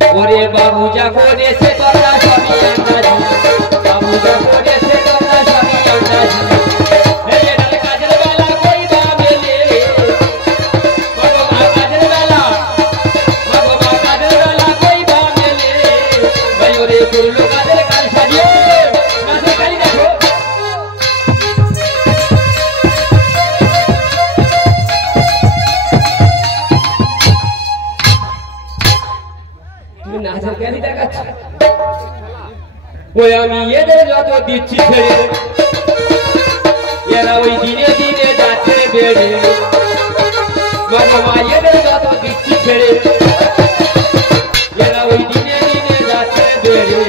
ওরে বাবু যা করেছে তোমরা সবই আন্দাজি, বাবু যা করেছে তোমরা সবই আন্দাজি। কাজের বেলা কইবা মেলে ভগবান, কাজের বেলা ভগবান, কাজের বেলা কইবা মেলে ভাই ওরে করলো কাজের কাজ সাজিয়ে কাজের কালি দেখো। নাচের কালি দেখাচ্ছ ওই আমি এদের যত দিচ্ছি ছেড়ে এরা ওই দিনে দিনে যাচ্ছে বেড়ে, বাবা এদের যত দিচ্ছি ছেড়ে এরা ওই দিনে দিনে যাচ্ছে বেড়ে।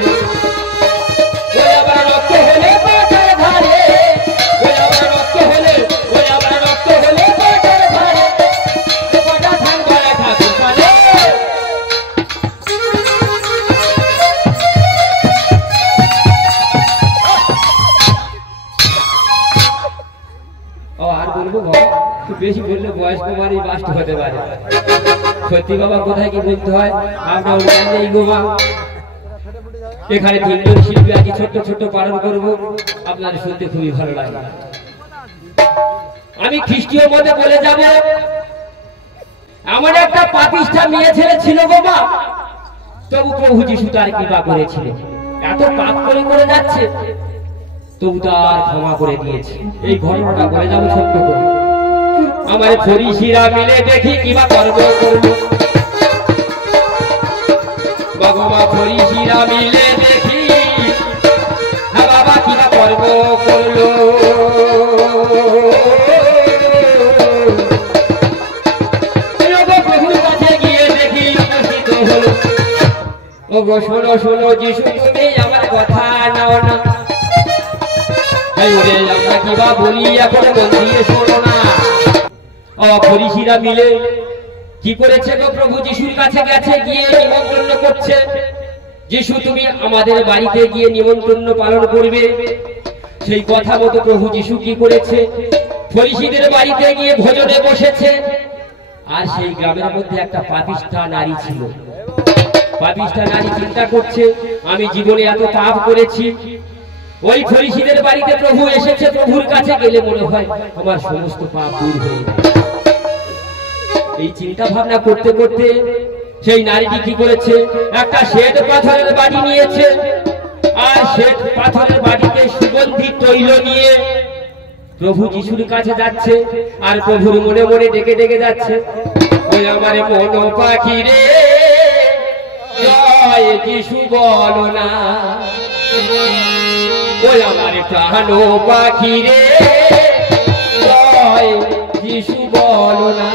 ওই আবার রক্ত হলে পাটের ধারে, ওই আবার রক্ত হলে, ওই আবার রক্ত হলে পাটের ধারে কটা ধান গড়ে খাবে পারে। আর বলবো বেশি বললে বয়স কুমারই বাস্ট হতে পারে। সত্যি বাবা কোথায় কি বলতে হয় আমরা নেই গোমা। এখানে তিনজন শিল্পী আজ ছোট্ট ছোট্ট পালন করব, আপনার শুনতে খুবই ভালো লাগে। আমি খ্রিস্টীয় মতে বলে যাব, এমন একটা পাপিষ্ঠা মেয়ে ছেলে ছিল বাবা, তবু প্রভু যিশু তার কৃপা করেছিল। এত পাপ করে করে যাচ্ছে তবু তার ক্ষমা করে দিয়েছে। এই ঘটনাটা বলে যাবো ছোট্ট করে। আমার ফরিসিরা মিলে দেখি কিবা কর্ম করলো, বাবা ফরিসিরা মিলে দেখি হ্যাঁ বাবা কিবা কর্ম করলো। প্রভুর কাছে গিয়ে দেখি উপস্থিত হলো। ও গো শোনো শোনো যিশু তুমি আমার কথা নাও না, আমরা কিবা বলি এখন মন দিয়ে শোনো না। ফরিসিরা মিলে কি করেছে গো, প্রভু যিশুর কাছে গেছে, গিয়ে নিমন্ত্রণ করছে। যিশু তুমি আমাদের বাড়িতে গিয়ে নিমন্ত্রণ পালন করবে। সেই কথা মতো প্রভু যিশু কি করেছে, ফরিসিদের বাড়িতে গিয়ে ভোজনে বসেছে। আর সেই গ্রামের মধ্যে একটা পাপিষ্ঠা নারী ছিল। পাপিষ্ঠা নারী চিন্তা করছে আমি জীবনে এত পাপ করেছি, ওই ফরিসিদের বাড়িতে প্রভু এসেছে, প্রভুর কাছে গেলে মনে হয় আমার সমস্ত পাপ দূর হয়ে যাবে। এই চিন্তা ভাবনা করতে করতে সেই নারীটি কি করেছে, একটা শ্বেত পাথরের বাড়ি নিয়েছে। আর শ্বেত পাথরের বাড়িতে সুগন্ধি তৈল নিয়ে প্রভু যিশুর কাছে যাচ্ছে। আর প্রভুর মনে মনে ডেকে ডেকে যাচ্ছে, ওই আমার মন পাখি রে জয় যিশু বলো না, ওই আমার প্রাণ পাখি রে জয় যিশু বলো না।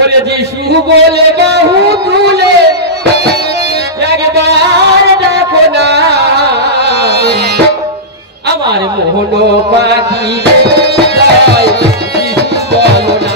ওরে যিশু বলে বাহু তুলে একবার ডাকো না, আমার মোহন পাখি রে জয় যিশু বলো না।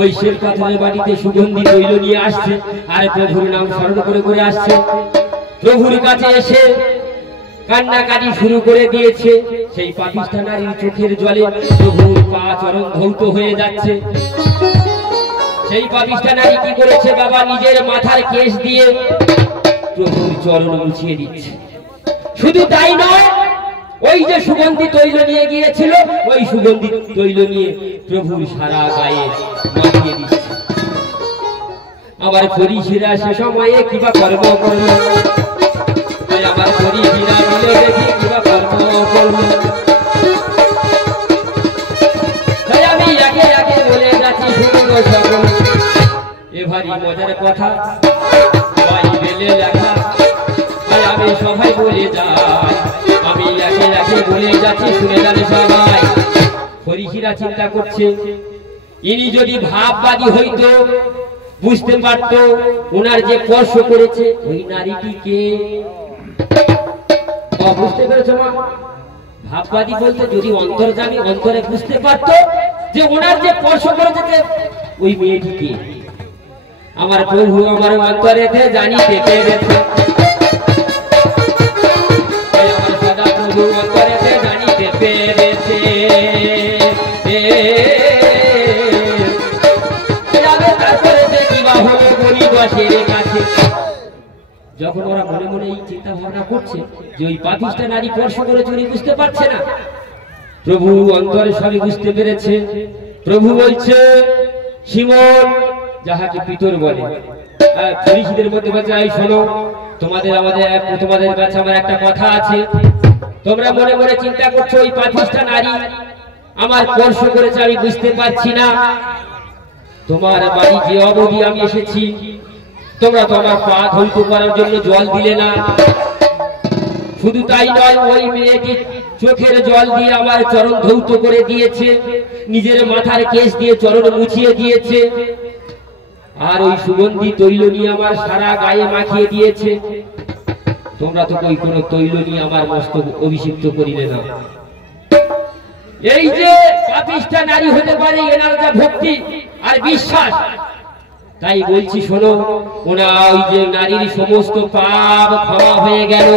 ওই শের পাথরের বাড়িতে সুগন্ধি তৈল নিয়ে আসছে আর প্রভুর নাম স্মরণ করে করে আসছে। প্রভুর কাছে এসে কান্নাকাটি শুরু করে দিয়েছে। সেই পাপিষ্ঠ নারীর চোখের জলে প্রভুর পা চরণ ধৌত হয়ে যাচ্ছে। সেই পাপিষ্ঠ নারী কি করেছে বাবা, নিজের মাথার কেশ দিয়ে প্রভুর চরণ মুছিয়ে দিচ্ছে। শুধু তাই নয়, ওই যে সুগন্ধি তৈল নিয়ে গিয়েছিল ওই সুগন্ধি তৈল নিয়ে প্রভুর সারা গায়ে মাখিয়ে দিচ্ছে। আবার ফরিসিরা সে সময়ে কিবা কর্ম করল, আমার ফরিসিরা মিলে দেখি কিবা কর্ম করল। তাই আমি আগে আগে বলে যাচ্ছি শুনুন সকল, এবারই মজার কথা বাইবেলে লেখা। তাই আমি সবাই বলে যাই, আমি একে একে বলে যাচ্ছি শুনে জানে সবাই। ফরিসিরা চিন্তা করছে, ইনি যদি ভাববাদী হইতো বুঝতে পারত ওনার যে স্পর্শ করেছে ওই নারীটিকে। বুঝতে পেরেছো মা? ভাববাদী বলতে যদি অন্তর্জামী অন্তরে বুঝতে পারত যে ওনার যে স্পর্শ করেছে ওই মেয়েটিকে। আমার প্রভু আমার অন্তরেতে জানিতে পেরেছে, আমার সদা প্রভু অন্তরেতে জানিতে পেরেছে। তারপরে যে কিবা হলো বলি দশের কাছে। যখন ওরা মনে মনে এই চিন্তা ভাবনা করছে যে ওই পাপিষ্ঠ নারী স্পর্শ করেছে উনি বুঝতে পারছে না, প্রভু অন্তরে সবই বুঝতে পেরেছে। প্রভু বলছে, শিমন যাহাকে পিতর বলে, ফরিসিদের মধ্যে বলছে, এই শোনো, তোমাদের কাছে আমার একটা কথা আছে। তোমরা মনে মনে চিন্তা করছো ওই পাপিষ্ঠ নারী আমার স্পর্শ করেছে আমি বুঝতে পারছি না। তোমার বাড়ি যে অবধি আমি এসেছি তোমরা তো আমার পা ধৌত করার জন্য জল দিলে না। শুধু তাই নয়, ওই মেয়েটি চোখের জল দিয়ে আমার চরণ ধৌত করে দিয়েছে, নিজের মাথার কেশ দিয়ে চরণ মুছিয়ে দিয়েছে, আর ওই সুগন্ধি তৈল নিয়ে আমার সারা গায়ে মাখিয়ে দিয়েছে। তোমরা তো কই কোনো তৈল নিয়ে আমার মস্তক অভিষিক্ত করিলে না। এই যে পাপিষ্ঠ নারী হতে পারে এনার যা ভক্তি আর বিশ্বাস, তাই বলছি শোনো, ওনা ওই যে নারীর সমস্ত পাপ ক্ষমা হয়ে গেল।